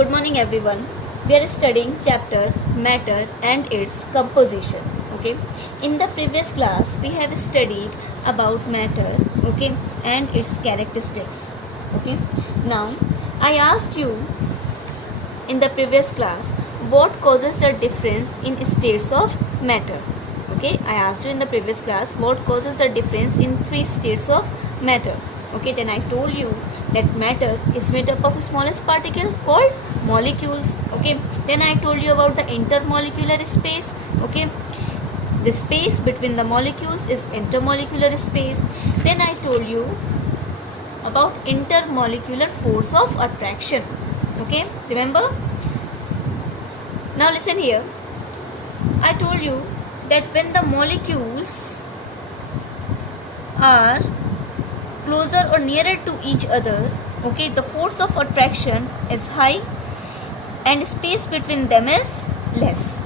Good morning everyone. We are studying chapter matter and its composition. Okay. In the previous class we have studied about matter, okay, and its characteristics. Okay. Now I asked you in the previous class what causes the difference in states of matter. Okay, I asked you in the previous class what causes the difference in three states of matter. Okay, then I told you that matter is made up of smallest particle called molecules. Okay, then I told you about the intermolecular space. Okay, the space between the molecules is intermolecular space. Then I told you about intermolecular force of attraction. Okay, remember? Now listen here. I told you that when the molecules are closer or nearer to each other, okay, the force of attraction is high and space between them is less.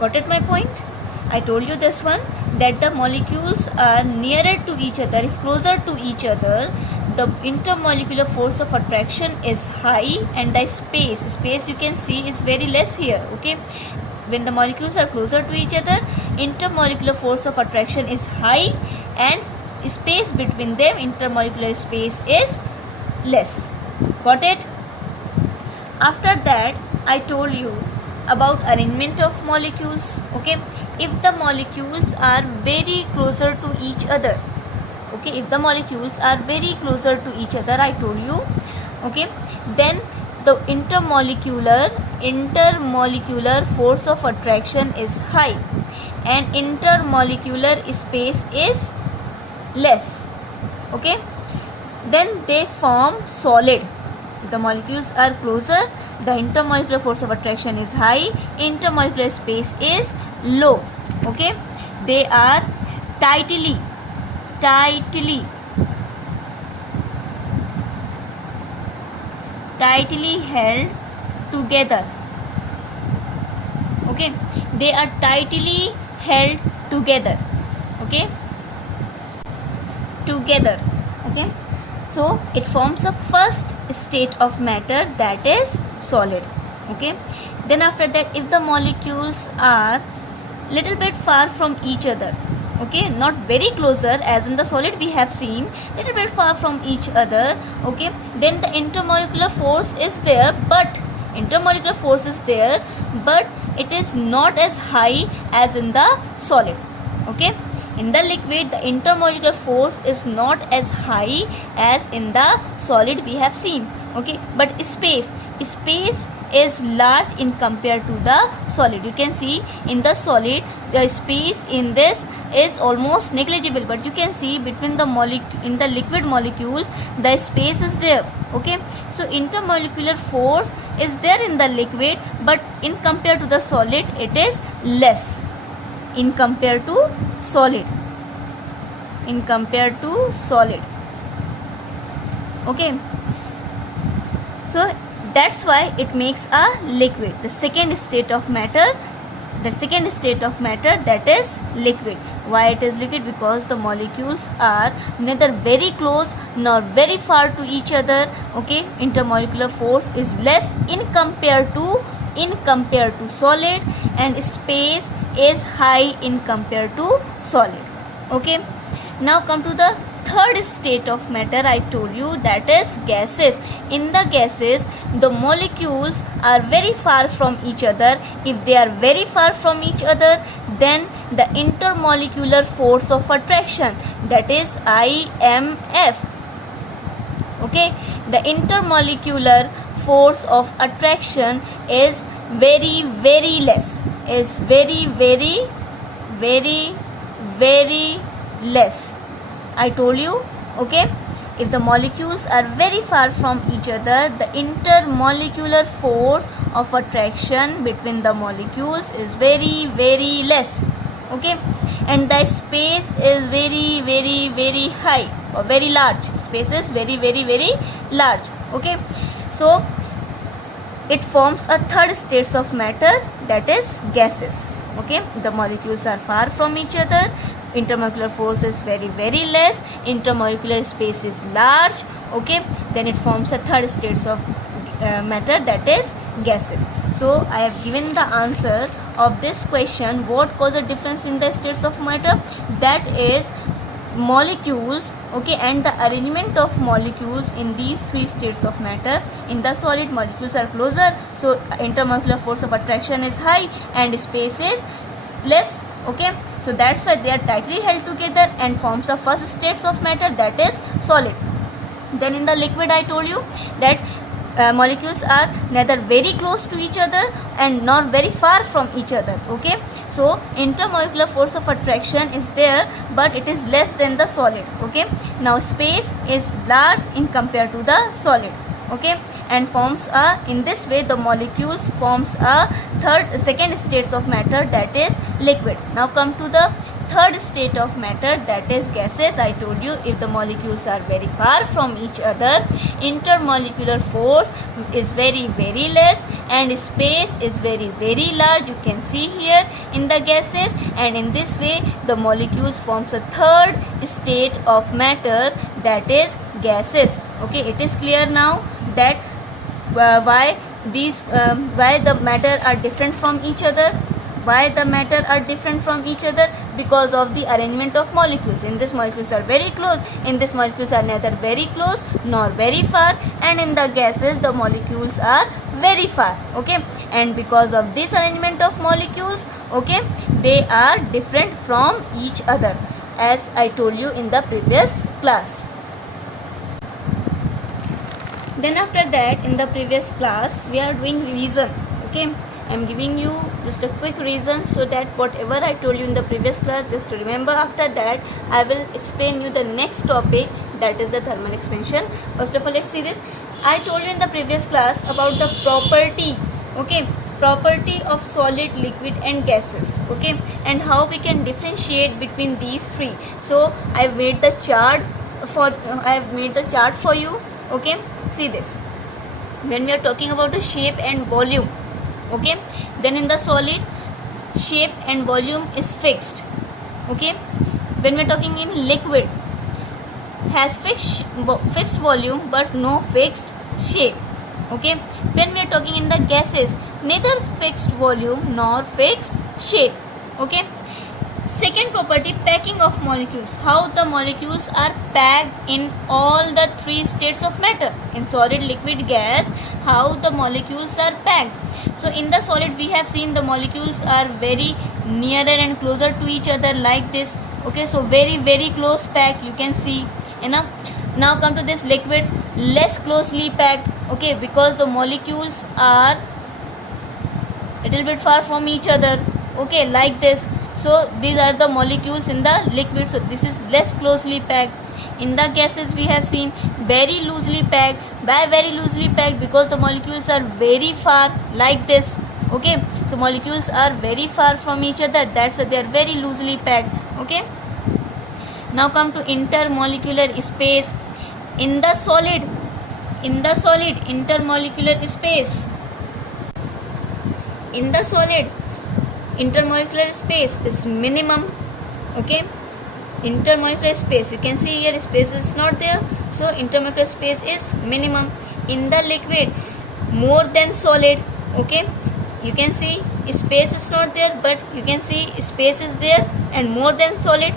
Got it my point? I told you this one, that the molecules are nearer to each other, if closer to each other, the intermolecular force of attraction is high and the space you can see is very less here. Okay, when the molecules are closer to each other, intermolecular force of attraction is high and space between them, intermolecular space, is less. Got it? After that I told you about arrangement of molecules. Okay, if the molecules are very closer to each other, okay, if the molecules are very closer to each other, I told you, okay, then the intermolecular force of attraction is high and intermolecular space is less. Okay, then they form solid. If the molecules are closer, the intermolecular force of attraction is high, intermolecular space is low. Okay, they are tightly held together. Okay, they are tightly held together. Okay, okay, so it forms a first state of matter, that is solid. Okay, then after that, if the molecules are little bit far from each other, okay, not very closer as in the solid we have seen, little bit far from each other, okay, then the intermolecular force is there, but it is not as high as in the solid. Okay, in the liquid the intermolecular force is not as high as in the solid we have seen. Okay, but space is large in compared to the solid. You can see in the solid the space in this is almost negligible, but you can see between the in the liquid molecules the space is there. Okay, so intermolecular force is there in the liquid, but in compared to the solid it is less in compared to solid. Okay, so that's why it makes a liquid. The second state of matter, that is liquid. Why it is liquid? Because the molecules are neither very close nor very far to each other. Okay, intermolecular force is less in compared to solid, and space is high in compared to solid. Okay, now come to the third state of matter I told you, that is gases. In the gases the molecules are very far from each other. If they are very far from each other, then the intermolecular force of attraction, that is IMF. Okay, the intermolecular force of attraction is very less, very less. I told you. Okay, if the molecules are very far from each other, the intermolecular force of attraction between the molecules is very less. Okay, and the space is very high or very large. Space is very large. Okay, so it forms a third state of matter, that is gases. Okay, the molecules are far from each other, intermolecular force is very less, intermolecular space is large. Okay, then it forms a third state of matter, that is gases. So I have given the answer of this question, what causes difference in the states of matter, that is molecules, okay, and the arrangement of molecules in these three states of matter. In the solid, molecules are closer, so intermolecular force of attraction is high and space is less, okay, so that's why they are tightly held together and forms the first states of matter, that is solid. Then in the liquid, I told you that molecules are neither very close to each other and nor very far from each other, okay, so intermolecular force of attraction is there, but it is less than the solid, okay. Now space is large in compared to the solid, okay, and forms a, in this way the molecules forms a second states of matter, that is liquid. Now come to the third state of matter, that is gases. I told you, if the molecules are very far from each other, intermolecular force is very less and space is very large, you can see here in the gases, and in this way the molecules forms a third state of matter, that is gases, okay. It is clear now that why the matter are different from each other. Why the matter are different from each other? Because of the arrangement of molecules. In this, molecules are very close, in this, molecules are neither very close nor very far, and in the gases the molecules are very far, okay, and because of this arrangement of molecules, okay, they are different from each other, as I told you in the previous class. Then after that, in the previous class, we are doing revision, okay. I am giving you just a quick reason, so that whatever I told you in the previous class, just to remember. After that, I will explain you the next topic, that is the thermal expansion. First of all, let's see this. I told you in the previous class about the property, okay, property of solid, liquid and gases, okay, and how we can differentiate between these three. So I have made the chart for you, okay. See this. When we are talking about the shape and volume, okay, then in the solid, shape and volume is fixed, okay. When we are talking in liquid, has fixed volume but no fixed shape, okay. When we are talking in the gases, neither fixed volume nor fixed shape, okay. Second property, packing of molecules, how the molecules are packed in all the three states of matter, in solid, liquid, gas, how the molecules are packed. So in the solid, we have seen the molecules are very nearer and closer to each other, like this, okay, so very close packed, you can see, you know. Now come to this liquids, less closely packed, okay, because the molecules are a little bit far from each other, okay, like this. So these are the molecules in the liquid, so this is less closely packed. In the gases, we have seen very loosely packed. Why very loosely packed? Because the molecules are very far, like this, okay, so molecules are very far from each other, that's why they are very loosely packed, okay. Now come to intermolecular space. In the solid, intermolecular space, in the solid, intermolecular space is minimum, okay. Intermolecular space, you can see here space is not there, so intermolecular space is minimum. In the liquid, more than solid, okay, you can see space is not there, but you can see space is there, and more than solid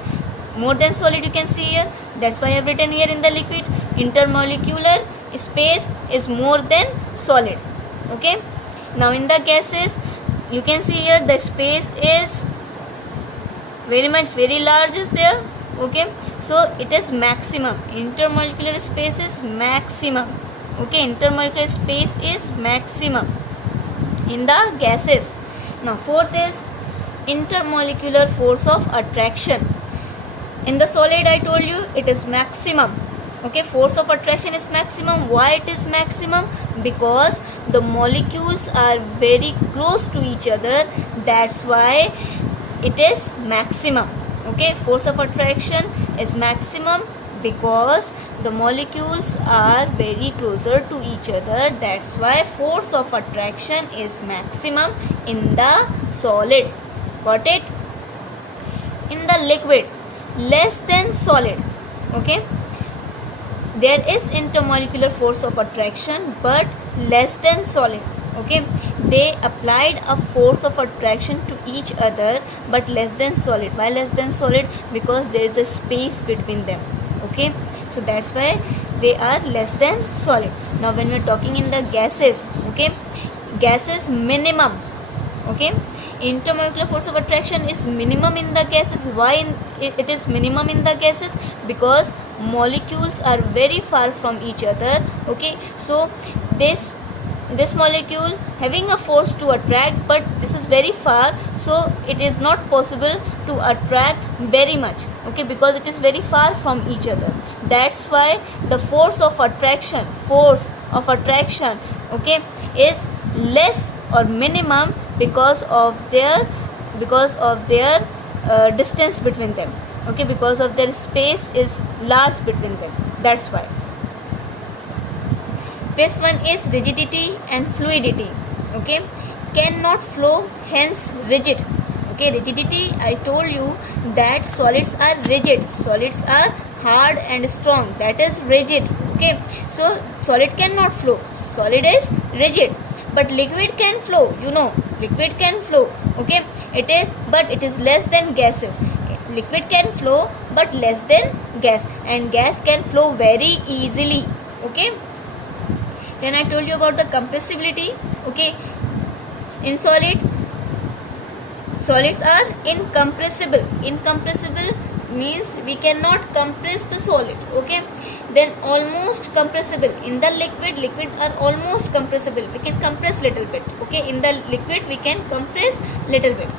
you can see here, that's why I have written here in the liquid, intermolecular space is more than solid, okay. Now in the gases, you can see here the space is very large is there, okay, so it is maximum, intermolecular space is maximum, okay, intermolecular space is maximum in the gases. Now fourth is intermolecular force of attraction. In the solid, I told you it is maximum, okay, force of attraction is maximum. Why it is maximum? Because the molecules are very close to each other, that's why it is maximum, okay. Force of attraction is maximum because the molecules are very closer to each other, that's why force of attraction is maximum in the solid. Got it? In the liquid, less than solid, okay. there is intermolecular force of attraction but less than solid. Okay, they applied a force of attraction to each other but less than solid. Why less than solid? Because there is a space between them. Okay, so that's why they are less than solid. Now when we're talking in the gases, okay, gases minimum, okay, intermolecular force of attraction is minimum in the gases. Why it is minimum in the gases? Because molecules are very far from each other. Okay, so this molecule having a force to attract, but this is very far, so it is not possible to attract very much. Okay, because it is very far from each other. That's why the force of attraction, okay, is less or minimum because of their distance between them. Okay, because of their space is large between them. That's why. Fifth one is rigidity and fluidity. Okay, cannot flow, hence rigid. Okay, rigidity, I told you that solids are rigid, solids are hard and strong, that is rigid. Okay, so solid cannot flow, solid is rigid, but liquid can flow, liquid can flow. Okay, but it is less than gases. Liquid can flow but less than gas, and gas can flow very easily. Okay, then I told you about the compressibility. Okay, in solids are incompressible. Incompressible means we cannot compress the solid. Okay, then almost compressible. In the liquid are almost compressible, we can compress little bit. Okay, in the liquid we can compress little bit,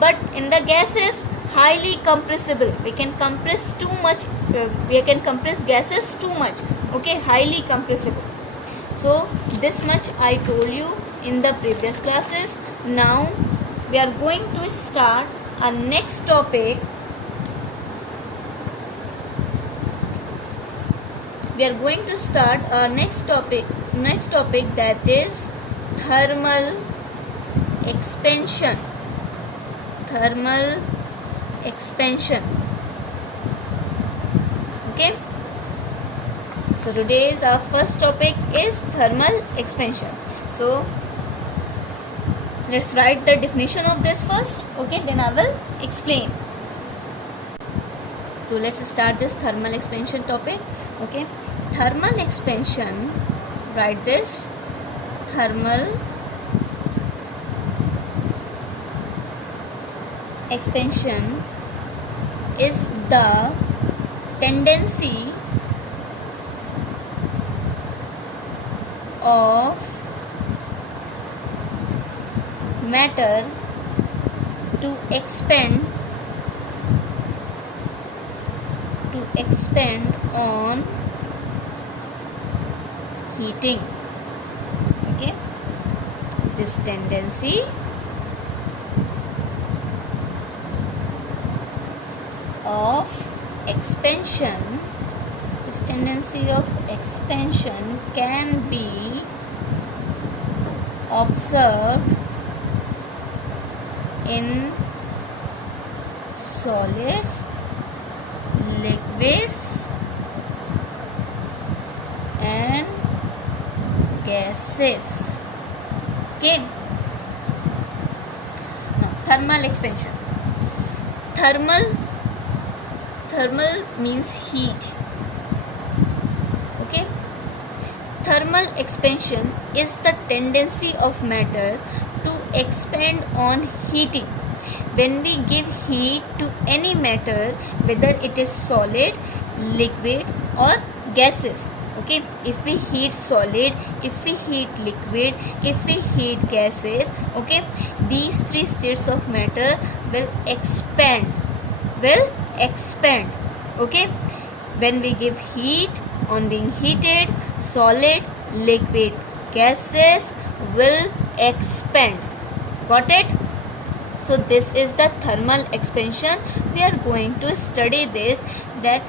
but in the gases highly compressible, we can compress too much, we can compress gases too much. Okay, highly compressible. So this much I told you in the previous classes. Now we are going to start our next topic. We are going to start our next topic, that is thermal expansion. Thermal expansion. Okay, so today's our first topic is thermal expansion. So let's write the definition of this first. Okay, then I will explain. So let's start this thermal expansion topic. Okay, thermal expansion, write this, thermal expansion is the tendency of matter to expand on heating. Okay, this tendency of expansion can be observed in solids, liquids and gases. Okay, now thermal expansion. Thermal means heat. Okay, thermal expansion is the tendency of matter to expand on heating. When we give heat to any matter, whether it is solid, liquid or gases. Okay, if we heat solid, if we heat liquid, if we heat gases, okay, these three states of matter will expand. Okay, when we give heat on being heated, solid, liquid, gases will expand. Got it? So this is the thermal expansion. We are going to study this, that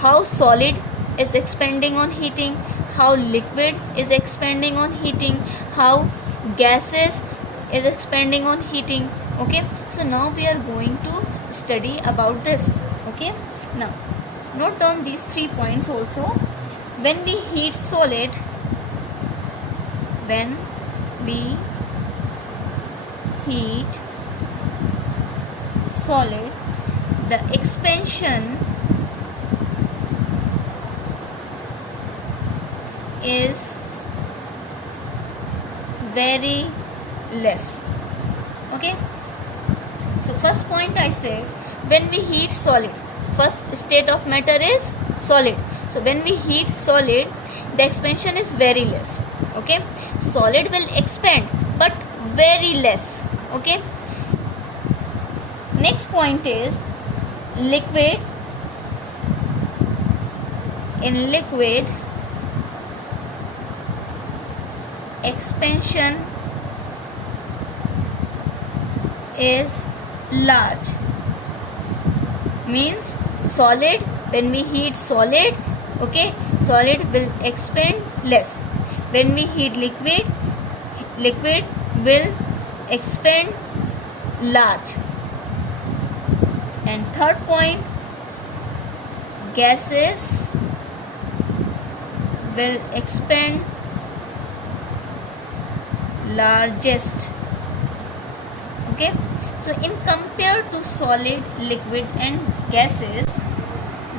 how solid is expanding on heating, how liquid is expanding on heating, how gases is expanding on heating. Okay, so now we are going to study about this. Okay, now note down these 3 points also. When we heat solid, when we heat solid, the expansion is very less. Okay, so first point I say, when we heat solid, first state of matter is solid. So when we heat solid, the expansion is very less. Okay, solid will expand but very less. Okay, next point is liquid. In liquid, expansion is large. Means solid, when we heat solid, okay, solid will expand less. When we heat liquid, liquid will expand large. And third point, gases will expand largest. Okay, so in compared to solid, liquid and gases,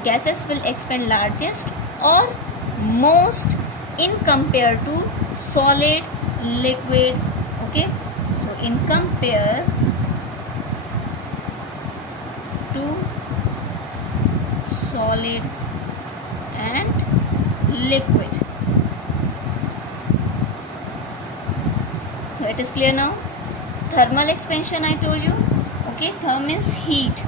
gases will expand largest or most in compared to solid, liquid. Okay, so in compare to solid and liquid. So it is clear now. Thermal expansion I told you. Okay, therm means heat.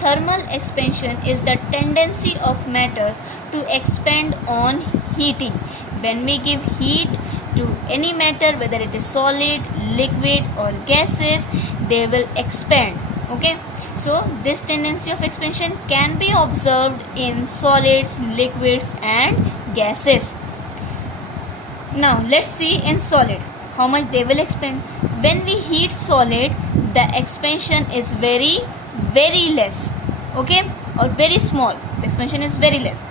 Thermal expansion is the tendency of matter to expand on heating. When we give heat to any matter, whether it is solid, liquid or gases, they will expand. Okay, so this tendency of expansion can be observed in solids, liquids and gases. Now let's see in solid how much they will expand. When we heat solid, the expansion is very less. Okay, or very small. The expansion is very less.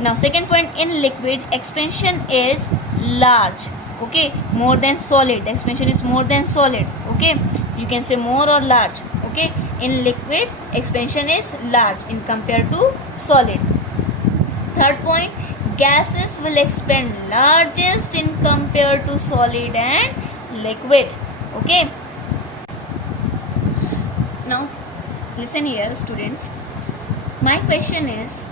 Now second point, in liquid, expansion is large. Okay, more than solid. The expansion is more than solid. Okay, you can say more or large. Okay, in liquid, expansion is large in compared to solid. Third point, gases will expand largest in compared to solid and liquid. Okay, now listen here students, my question is,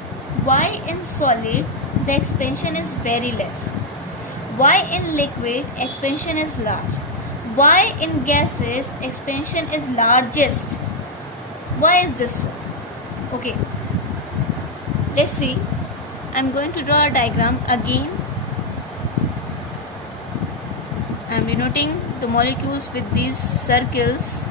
why in solid the expansion is very less, why in liquid expansion is large, why in gases expansion is largest, why is this so? Okay, let's see. I'm going to draw a diagram again. I'm denoting the molecules with these circles.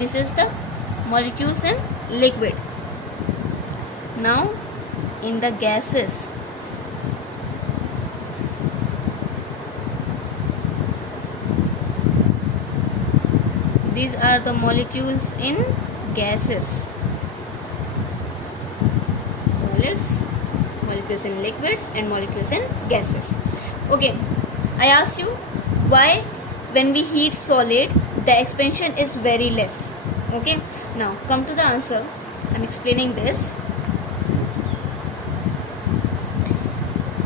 This is the molecules in liquid. Now in the gases, these are the molecules in gases. Solids, molecules in liquids and molecules in gases. Okay, I asked you why when we heat solid the expansion is very less. Okay, now come to the answer. I'm explaining this.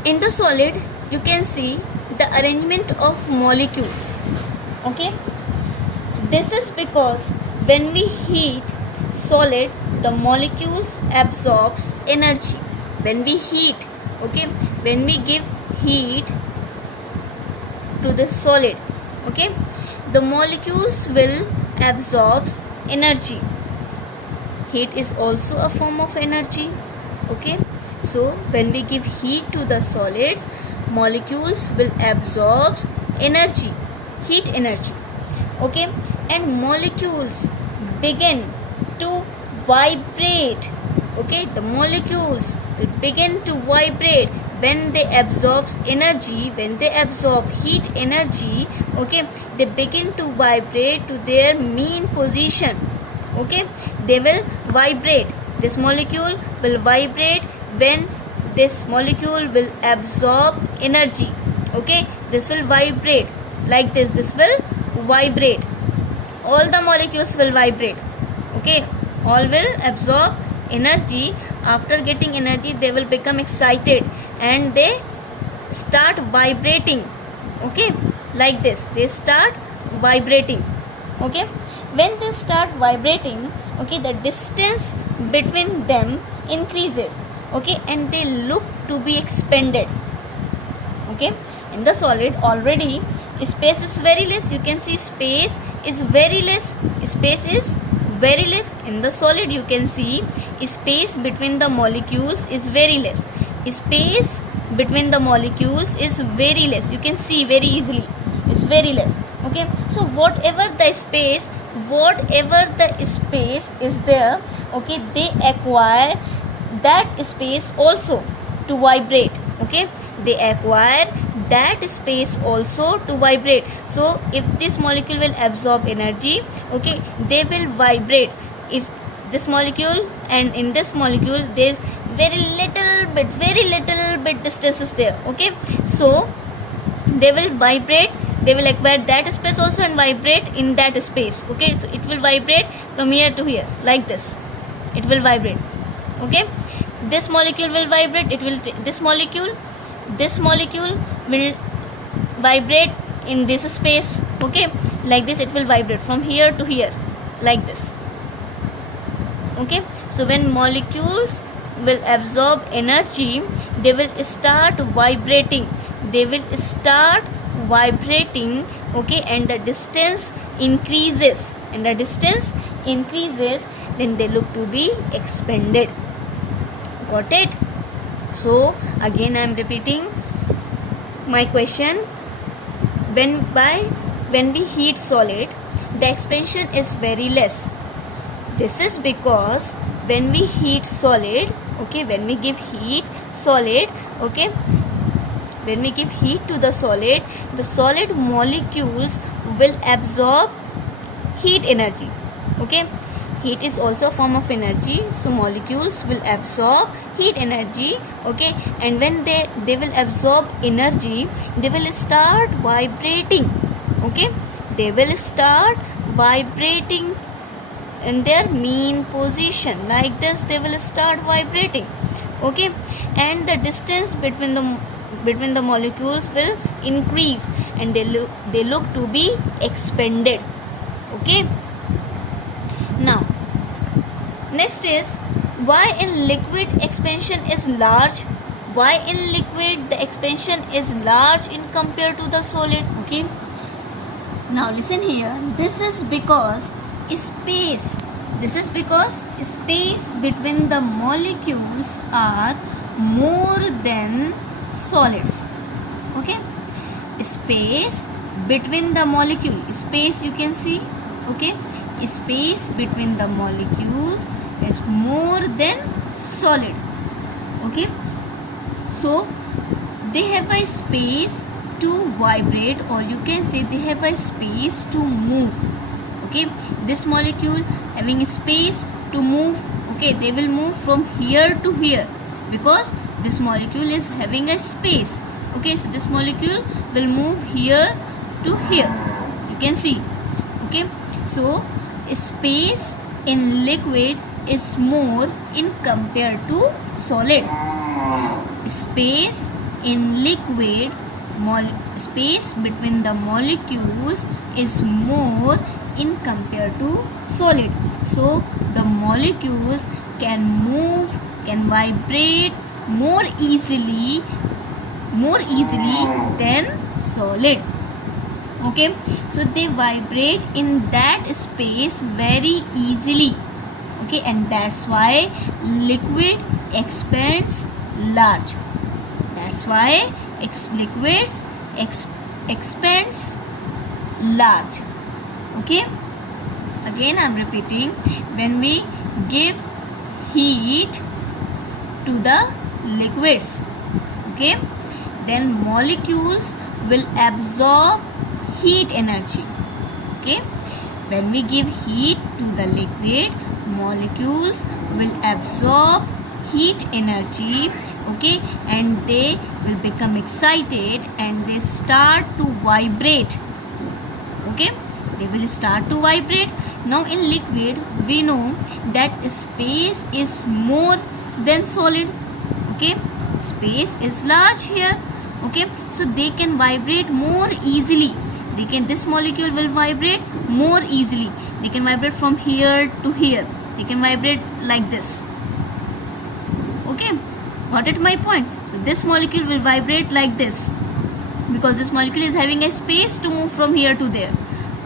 In the solid, you can see the arrangement of molecules. Okay, this is because when we heat solid, the molecules absorbs energy. When we heat, okay, when we give heat to the solid, okay, the molecules will absorb energy. Heat is also a form of energy. Okay, so when we give heat to the solids, molecules will absorb energy, heat energy. Okay, and molecules begin to vibrate. Okay, the molecules will begin to vibrate when they absorb energy, when they absorb heat energy. Okay, they begin to vibrate to their mean position. Okay, they will vibrate. This molecule will vibrate when this molecule will absorb energy. Okay, this will vibrate like this. This will vibrate. All the molecules will vibrate. Okay, all will absorb energy. After getting energy, they will become excited and they start vibrating. Okay, like this. They start vibrating. Okay, when they start vibrating, okay, the distance between them increases. Okay, and they look to be expanded. Okay, in the solid already space is very less. You can see space is very less. Space is very less. In the solid you can see space between the molecules is very less. Space between the molecules is very less. You can see very easily. It's very less. Okay, so whatever the space is there, okay, they acquire that space also to vibrate. Okay, they acquire that space also to vibrate. So if this molecule will absorb energy, okay, they will vibrate. If this molecule and in this molecule there is very little bit distance is there. Okay, so they will vibrate. They will acquire that space also and vibrate in that space. Okay, so it will vibrate from here to here like this. It will vibrate. Okay, this molecule will vibrate. It will this molecule will vibrate in this space. Okay, like this. It will vibrate from here to here like this. Okay, so when molecules will absorb energy, they will start vibrating. Okay, and the distance increases. Then they look to be expanded. Got it? So again I am repeating my question. When we heat solid, the expansion is very less. This is because when we heat solid, okay, when we give heat solid, okay, when we give heat to the solid molecules will absorb heat energy. Okay, heat is also a form of energy, so molecules will absorb heat energy. Okay, and when they will absorb energy, they will start vibrating. Okay, they will start vibrating in their mean position like this. They will start vibrating. Okay, and the distance between the molecules will increase and they look to be expanded. Okay, now next is why in liquid expansion is large. Why in liquid the expansion is large in compared to the solid. Okay, now listen here. This is because space between the molecules are more than solids. Okay, space between the molecule, space you can see. Okay, space between the molecules is more than solid. Okay, so they have a space to vibrate, or you can say they have a space to move. Okay, this molecule having space to move. Okay, they will move from here to here because this molecule is having a space. Okay, so this molecule will move here to here. You can see. Okay, so space in liquid is more in compared to solid. Space in liquid, space between the molecules is more in compared to solid. So the molecules can move, can vibrate more easily than solid. Okay, so they vibrate in that space very easily. Okay, and that's why liquid expands large. That's why liquids expands large. Okay, again I'm repeating, when we give heat to the liquids, okay, then molecules will absorb heat energy. Okay, when we give heat to the liquid, molecules will absorb heat energy. Okay, and they will become excited and they start to vibrate. Okay, they will start to vibrate. Now in liquid we know that space is more than solid. Okay, space is large here. Okay, so they can vibrate more easily. This molecule will vibrate more easily. They can vibrate from here to here. They can vibrate like this. Okay, got it my point? So this molecule will vibrate like this because this molecule is having a space to move from here to there.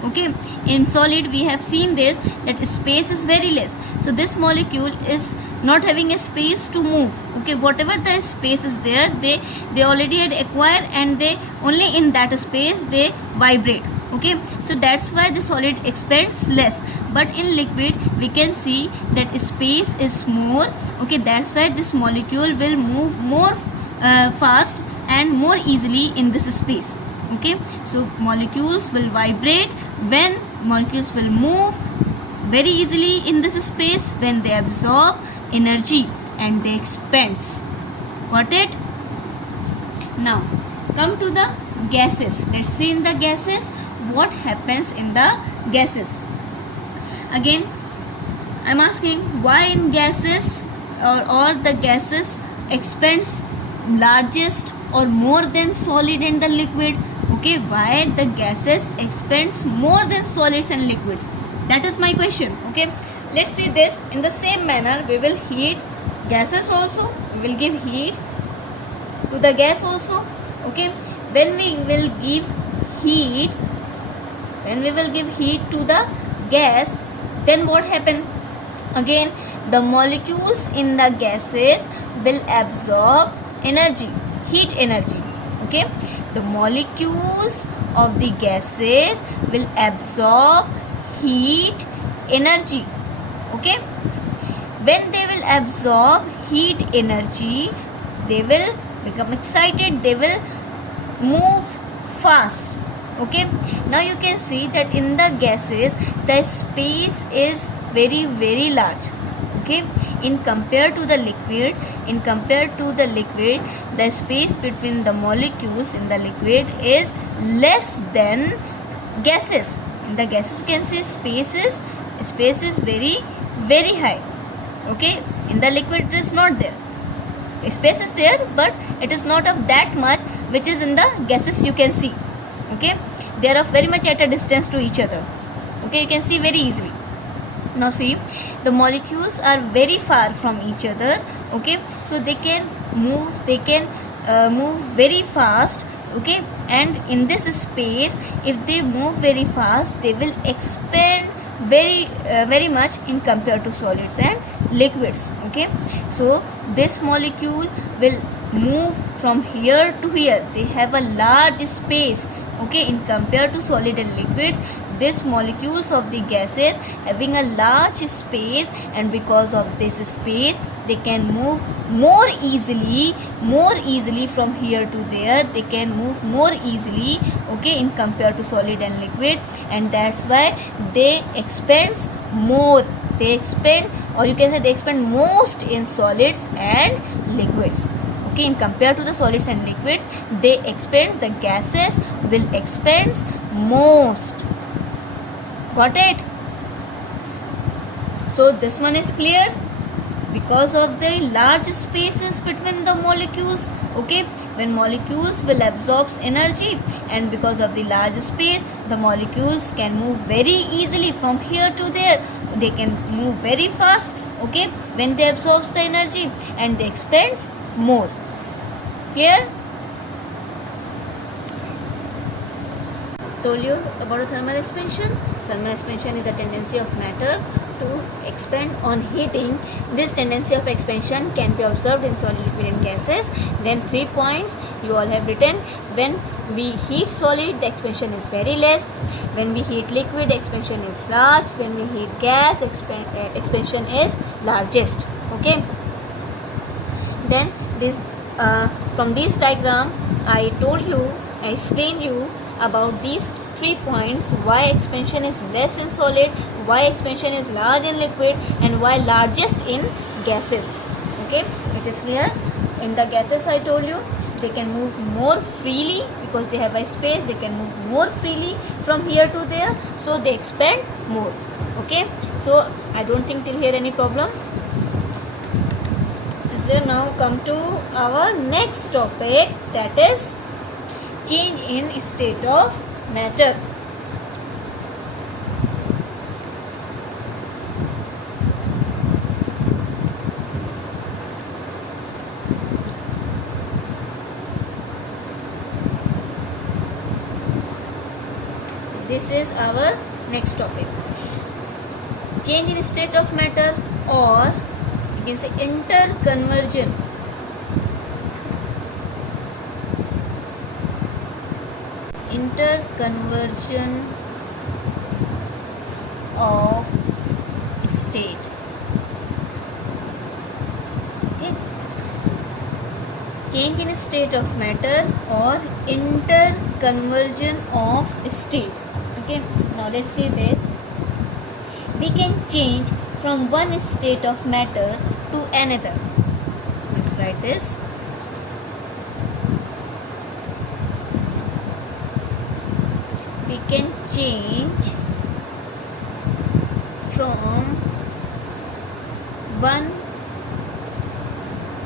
Okay, in solid we have seen this, that space is very less. So this molecule is not having a space to move. Okay, whatever the space is there, they already had acquired, and they only in that space they vibrate. Okay, so that's why the solid expands less, but in liquid we can see that space is more. Okay, that's why this molecule will move more fast and more easily in this space. Okay, so molecules will vibrate when molecules will move very easily in this space, when they absorb energy and they expands. Got it? Now come to the gases. Let's see in the gases what happens in the gases. Again I'm asking, why in gases or the gases expands largest or more than solid and the liquid? Okay, why the gases expands more than solids and liquids? That is my question. Okay, let's see this. In the same manner we will heat gases also. We will give heat to the gas also. Okay, when we will give heat to the gas, then what happen? Again the molecules in the gases will absorb energy, heat energy. Okay, the molecules of the gases will absorb heat energy. Okay, when they will absorb heat energy, they will become excited, they will move fast. Okay, now you can see that in the gases the space is very very large. Okay, in compared to the liquid, the space between the molecules in the liquid is less than gases. In the gases you can see space is very very high. Okay, in the liquid it is not there. Space is there, but it is not of that much which is in the gases. You can see. Okay, they are very much at a distance to each other. Okay, you can see very easily. Now see, the molecules are very far from each other. Okay, so they can move very fast. Okay, and in this space, if they move very fast, they will expand very much in compared to solids and liquids. Okay, so this molecule will move from here to here. They have a large space. Okay, in compared to solid and liquids, these molecules of the gases having a large space, and because of this space they can move more easily from here to there. They can move more easily. Okay, in compared to solid and liquid, and that's why they expands more. They expand, or you can say they expand most in solids and liquids. Okay, in compared to the solids and liquids, they expand, the gases will expand most. Got it? So this one is clear. Because of the large spaces between the molecules. Okay, when molecules will absorb energy, and because of the large space, the molecules can move very easily from here to there. They can move very fast. Okay, when they absorb the energy, and they expand more. Clear? Told you about a thermal expansion. Thermal expansion is a tendency of matter to expand on heating. This tendency of expansion can be observed in solid, liquid and gases. Then 3 points you all have written. When we heat solid, the expansion is very less. When we heat liquid, expansion is large. When we heat gas, expansion is largest. Okay. Then this from this diagram I explained you about these 3 points: why expansion is less in solid, why expansion is large in liquid, and why largest in gases. Okay, it is clear. In the gases I told you they can move more freely because they have a space. They can move more freely from here to there, so they expand more. Okay, so I don't think till here any problem. So now come to our next topic, that is change in state of matter. This is our next topic. Change in state of matter, or you can say interconversion. Interconversion of state. Okay. Change in state of matter or interconversion of state. Okay. Now let's see this. We can change from one state of matter to another. Let's write this. We can change from one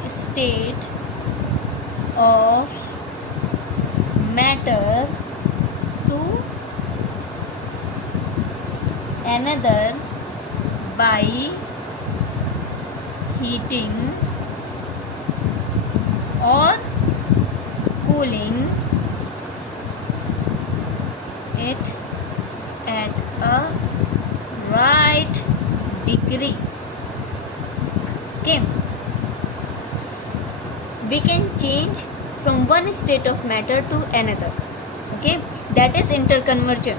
state of matter to another by heating or cooling it at a right degree. Okay, we can change from one state of matter to another. Okay, that is interconversion.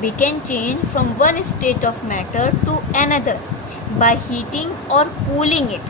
We can change from one state of matter to another by heating or cooling it.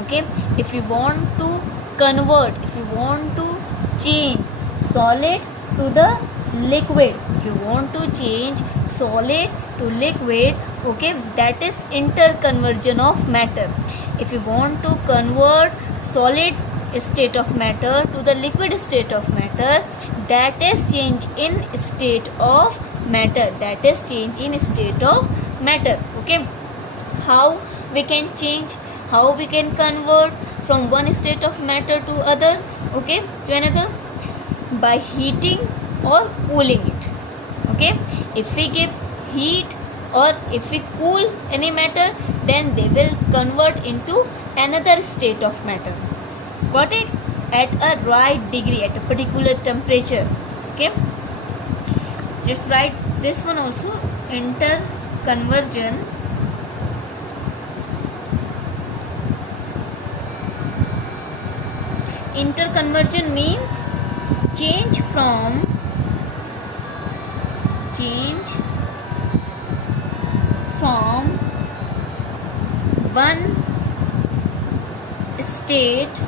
Okay, if you want to convert, if you want to change solid to the liquid, if you want to change solid to liquid, okay, that is interconversion of matter. If you want to convert solid state of matter to the liquid state of matter, that is change in state of matter. That is change in state of matter. Okay, how we can change, how we can convert from one state of matter to other, okay, to another, by heating or cooling it. Okay, if we give heat or if we cool any matter, then they will convert into another state of matter. Got it? At a right degree, at a particular temperature. Okay, let's write this one also. Interconversion means change from one state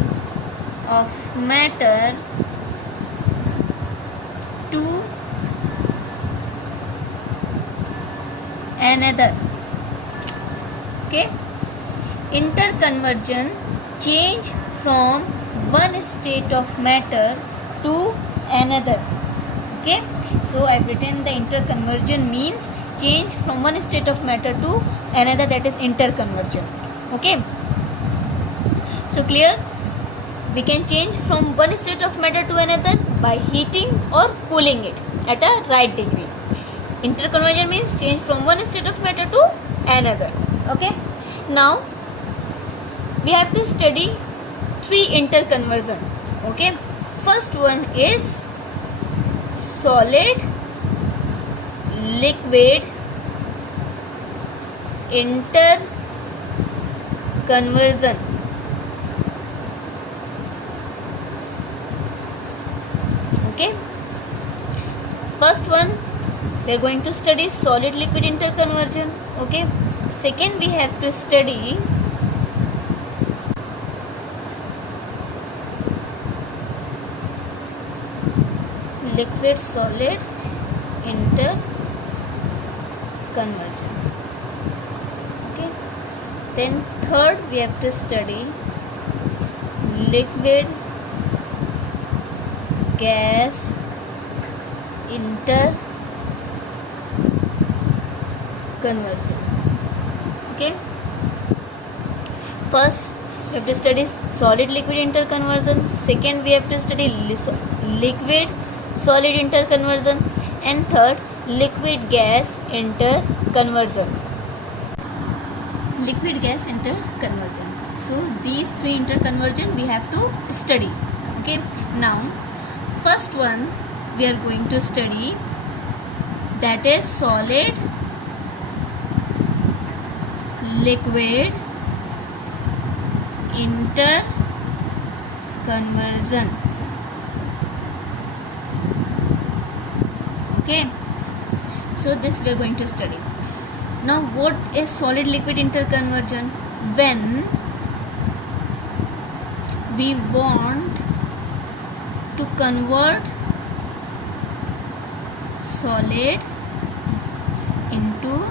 of matter to another. Okay, interconversion, change from one state of matter to another. Okay, so I've written the interconversion means change from one state of matter to another, that is interconversion. Okay. So clear? We can change from one state of matter to another by heating or cooling it at a right degree. Interconversion means change from one state of matter to another. Okay. Now we have to study three interconversion. Okay. First one is solid liquid interconversion. Okay. First one, we are going to study solid liquid interconversion. Okay. Second, we have to study liquid solid interconversion. Okay. Then third, we have to study liquid gas interconversion. Okay. First, we have to study solid liquid interconversion. Second, we have to study liquid solid interconversion. And third, liquid gas interconversion. Liquid gas interconversion. So these three interconversion we have to study. Okay. Now, first one we are going to study, that is solid liquid interconversion. Okay. So this we are going to study. Now what is solid liquid interconversion? When we want to convert solid into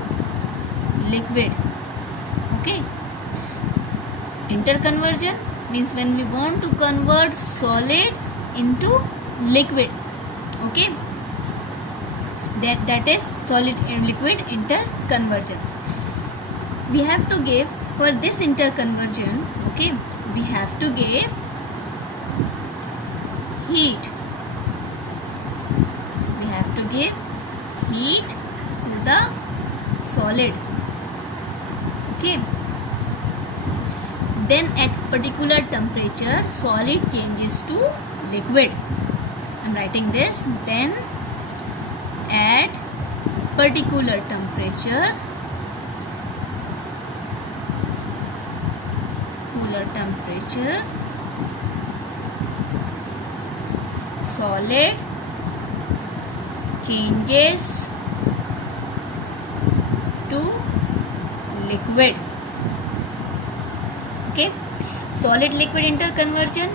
liquid. Okay. Interconversion means when we want to convert solid into liquid. Okay. That is solid and liquid interconversion. We have to give for this interconversion. Okay. We have to give heat. We have to give heat to the solid. Okay. Then at particular temperature, solid changes to liquid. I am writing this. Then at particular temperature, solid changes to liquid. Okay. Solid liquid interconversion,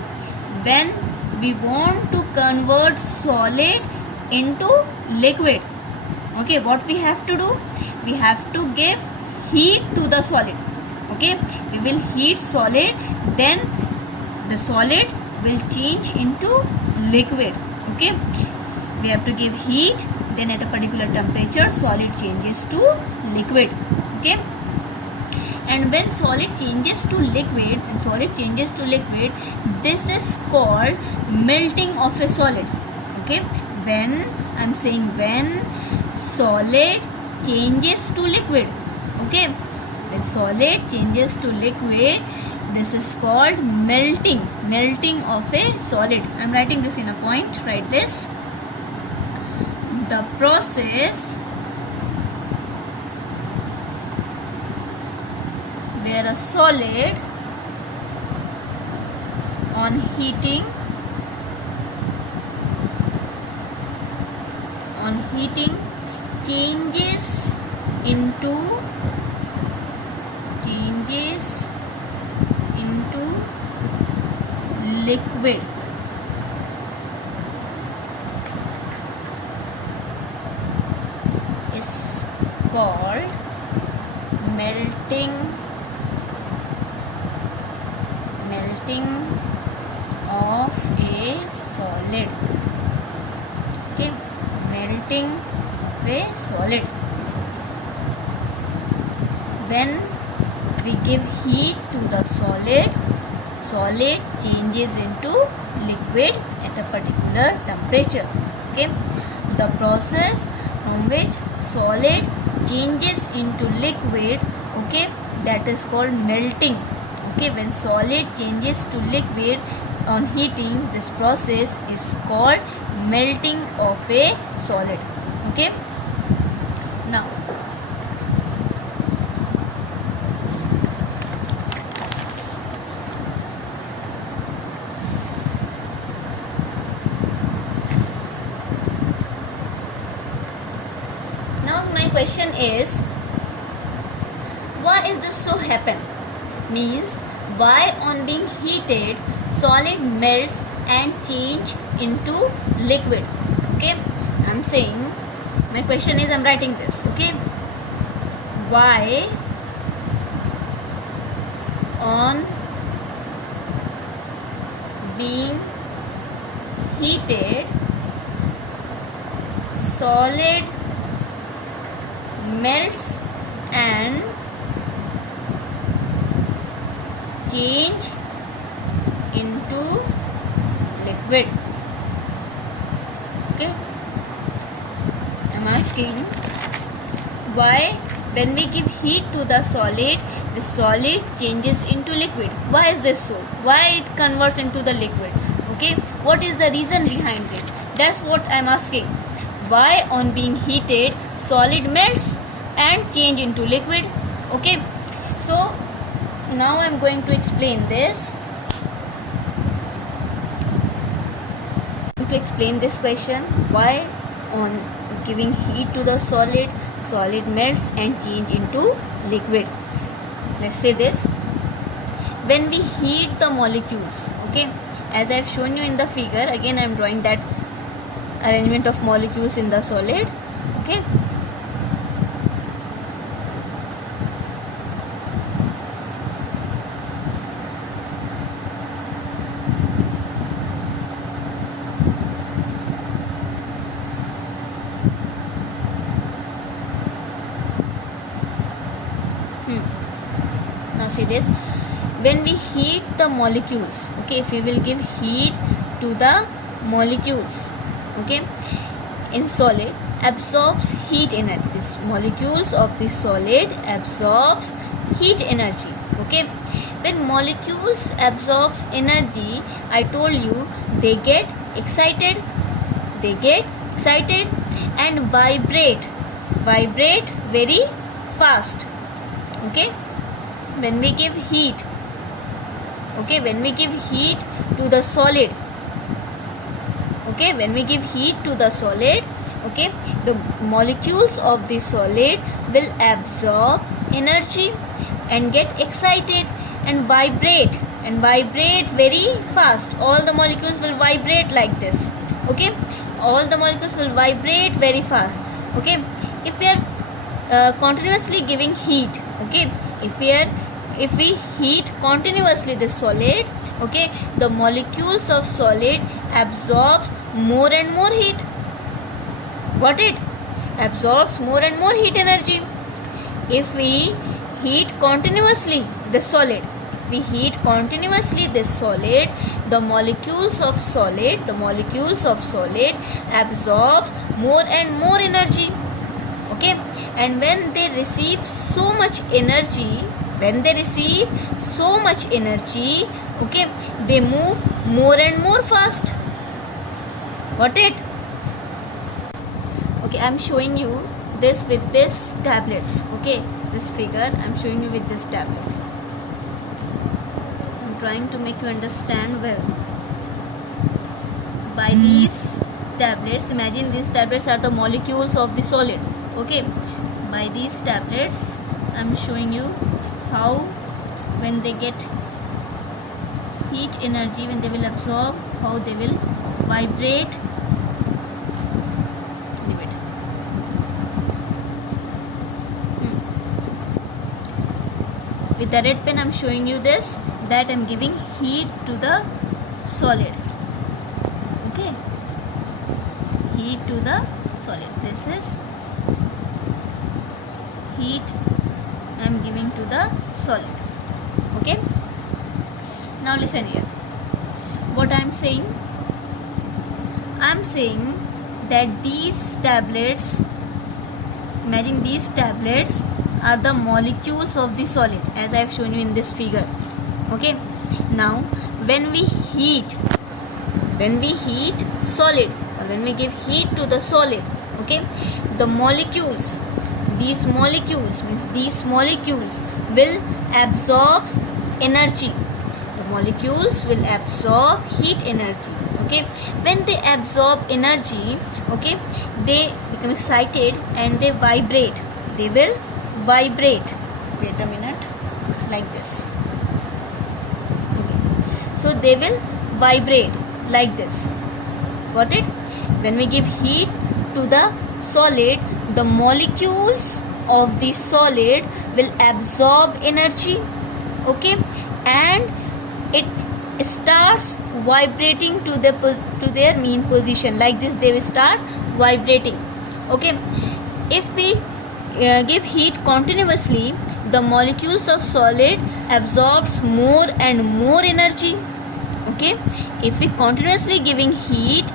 when we want to convert solid into liquid. Okay, what we have to do? We have to give heat to the solid. Okay, we will heat solid, then the solid will change into liquid. Okay, we have to give heat, then at a particular temperature solid changes to liquid. Okay, and when solid changes to liquid, this is called melting of a solid. Okay, when I'm saying when solid changes to liquid. Okay, when solid changes to liquid, this is called melting of a solid. I'm writing this in a point. Write this. The process where a solid on heating changes into liquid. Is called melting of a solid. Okay, melting of a solid. When we give heat to the solid, solid changes into liquid at a particular temperature. Okay, the process from which solid changes into liquid, okay, that is called melting. Okay, when solid changes to liquid on heating, this process is called melting of a solid. Okay, now my question is, why is this so happen? Means, why on being heated solid melts and change into liquid? Okay, I'm saying, my question is, I'm writing this. Okay, why on being heated solid melts and change into liquid? Okay, I'm asking, why when we give heat to the solid changes into liquid? Why is this so? Why it converts into the liquid? Okay, what is the reason behind this? That's what I'm asking. Why on being heated solid melts and change into liquid? Okay, so now I'm going to explain this. To explain this question, why on giving heat to the solid melts and change into liquid. Let's say this, when we heat the molecules, okay, as I've shown you in the figure, again I'm drawing that arrangement of molecules in the solid. Okay, now see this, when we heat the molecules, okay, if we will give heat to the molecules, okay, in solid, absorbs heat energy. These molecules of the solid absorbs heat energy. Okay, when molecules absorbs energy, I told you they get excited and vibrate very fast. Okay, when we give heat, okay, when we give heat to the solid, okay, when we give heat to the solid, okay, the molecules of the solid will absorb energy and get excited and vibrate very fast. All the molecules will vibrate like this. Okay, all the molecules will vibrate very fast. Okay, if we are continuously giving heat, okay, if we heat continuously the solid, okay, the molecules of solid absorbs more and more heat. Got it? Absorbs more and more heat energy. If we heat continuously the solid, the molecules of solid absorbs more and more energy. Okay, and when they receive so much energy, okay, they move more and more fast. Got it? Okay, I'm showing you this with this tablets. Okay, this figure I'm showing you with this tablet. I'm trying to make you understand well. By these tablets, imagine these tablets are the molecules of the solid. Okay, by these tablets I'm showing you how when they get heat energy, when they will absorb, how they will vibrate. Leave it. With the red pen I'm showing you this, that I'm giving heat to the solid. Okay, heat to the solid. This is heat I am giving to the solid. Okay, Now listen here. What I am saying? I am saying that these tablets, imagine these tablets are the molecules of the solid, as I have shown you in this figure. Okay. Now when we heat solid, or when we give heat to the solid, okay, the molecules, these molecules will absorb energy. The molecules will absorb heat energy. Okay, when they absorb energy, okay, they become excited and they vibrate. They will vibrate. Wait a minute, like this. Okay, so they will vibrate like this. Got it? When we give heat to the solid, the molecules of the solid will absorb energy. Okay, and it starts vibrating to their mean position. Like this, they will start vibrating. Okay, if we give heat continuously, the molecules of solid absorbs more and more energy. Okay, if we continuously giving heat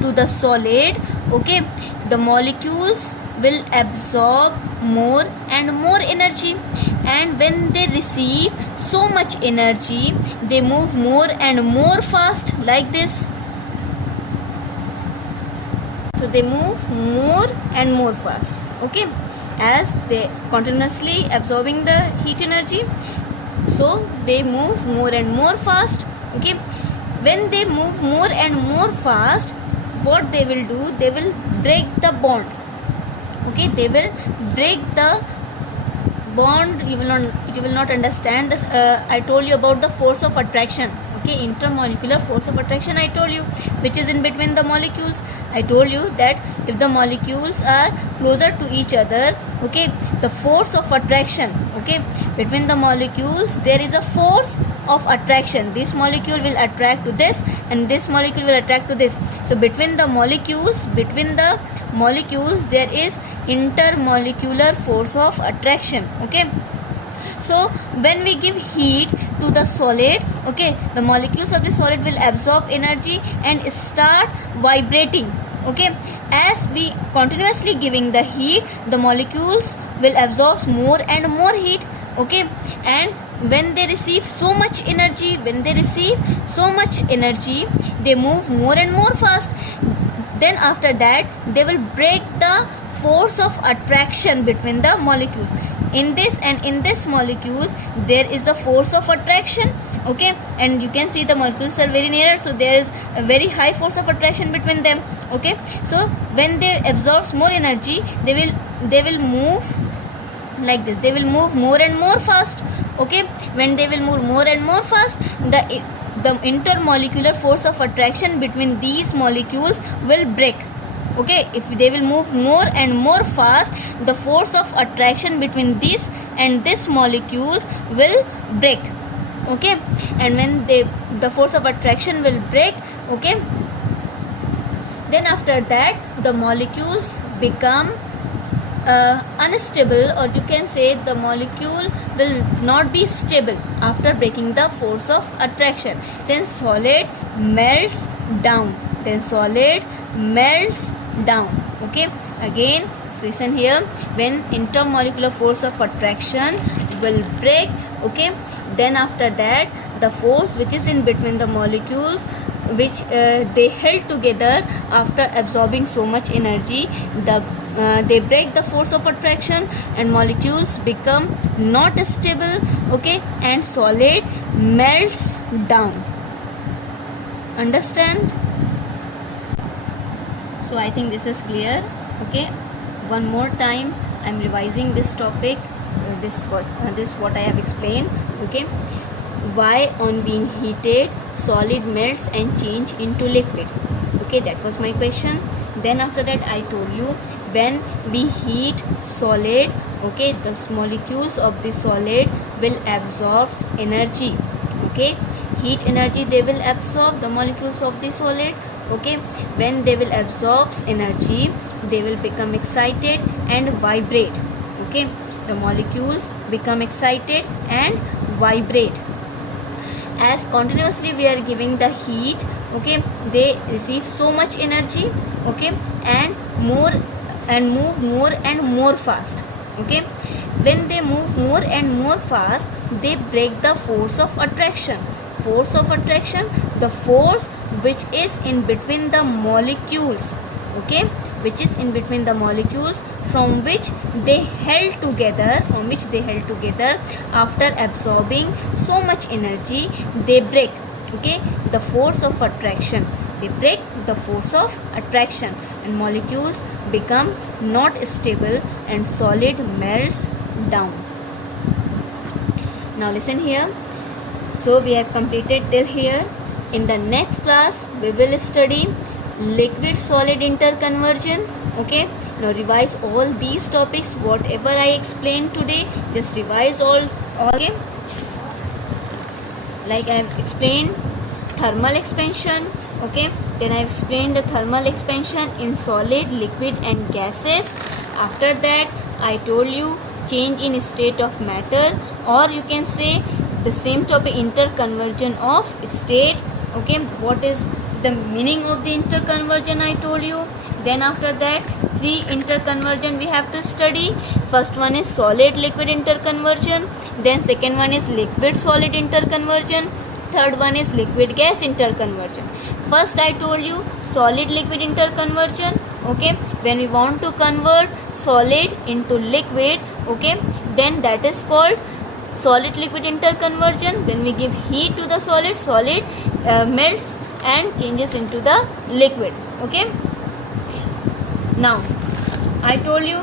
to the solid, okay, the molecules will absorb more and more energy, and when they receive so much energy, they move more and more fast, like this. So they move more and more fast, okay, as they continuously absorbing the heat energy, so they move more and more fast. Okay, when they move more and more fast, what they will do, they will break the bond. Okay, they will break the bond. You will not understand this. I told you about the force of attraction. Okay, intermolecular force of attraction, I told you, which is in between the molecules. I told you that if the molecules are closer to each other, okay, the force of attraction, okay, between the molecules, there is a force of attraction. This molecule will attract to this and this molecule will attract to this. So between the molecules, there is intermolecular force of attraction. Okay, so when we give heat to the solid, okay, the molecules of the solid will absorb energy and start vibrating. Okay, as we continuously giving the heat, the molecules will absorb more and more heat. Okay, and when they receive so much energy, they move more and more fast. Then after that, they will break the force of attraction between the molecules. In this molecules, there is a force of attraction. Okay, and you can see the molecules are very near, so there is a very high force of attraction between them. Okay, so when they absorb more energy, they will move like this. They will move more and more fast. Okay, when they will move more and more fast, the intermolecular force of attraction between these molecules will break. Okay, if they will move more and more fast, the force of attraction between this and this molecules will break. Okay, and when the force of attraction will break, okay, then after that the molecules become unstable, or you can say the molecule will not be stable after breaking the force of attraction. Then solid melts down. Okay, again listen here. When intermolecular force of attraction will break, okay, then after that the force which is in between the molecules, which they held together after absorbing so much energy, they break the force of attraction and molecules become not stable. Okay, and solid melts down. Understand? So I think this is clear. Okay, one more time I am revising this topic. This what I have explained. Okay, why on being heated solid melts and change into liquid. Okay, that was my question. Then after that I told you, when we heat solid, okay, the molecules of the solid will absorb energy. Okay, heat energy they will absorb, the molecules of the solid. Okay, when they will absorb energy, they will become excited and vibrate. Okay, the molecules become excited and vibrate. As continuously we are giving the heat, okay, they receive so much energy, okay, and move more and more fast, okay. When they move more and more fast, they break the force of attraction. Force of attraction, the force which is in between the molecules, okay, which is in between the molecules from which they held together, after absorbing so much energy, they break, okay, the force of attraction. They break the force of attraction and molecules become not stable and solid melts down. Now listen here. So we have completed till here. In the next class we will study liquid solid interconversion, okay. Now revise all these topics, whatever I explained today, just revise all, okay. Like I have explained thermal expansion, okay, then I have explained the thermal expansion in solid, liquid and gases. After that I told you change in state of matter, or you can say the same topic, interconversion of state, okay. What is the meaning of the interconversion I told you. Then after that 3 interconversion we have to study. First one is solid liquid interconversion, then second one is liquid solid interconversion, third one is liquid gas interconversion. First I told you solid liquid interconversion, okay. When we want to convert solid into liquid, okay, then that is called solid liquid interconversion. When we give heat to the solid, melts and changes into the liquid, okay. Now I told you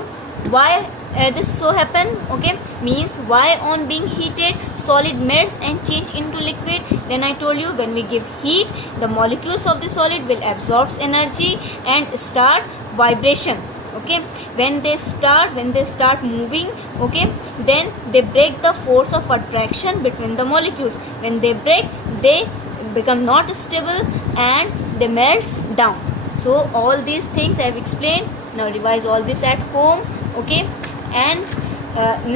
why this so happen, okay, means why on being heated solid melts and change into liquid. Then I told you when we give heat, the molecules of the solid will absorb energy and start vibration, okay. When they start moving, okay, then they break the force of attraction between the molecules. When they break, they become not stable and they melts down. So all these things I have explained. Now revise all this at home, okay. And next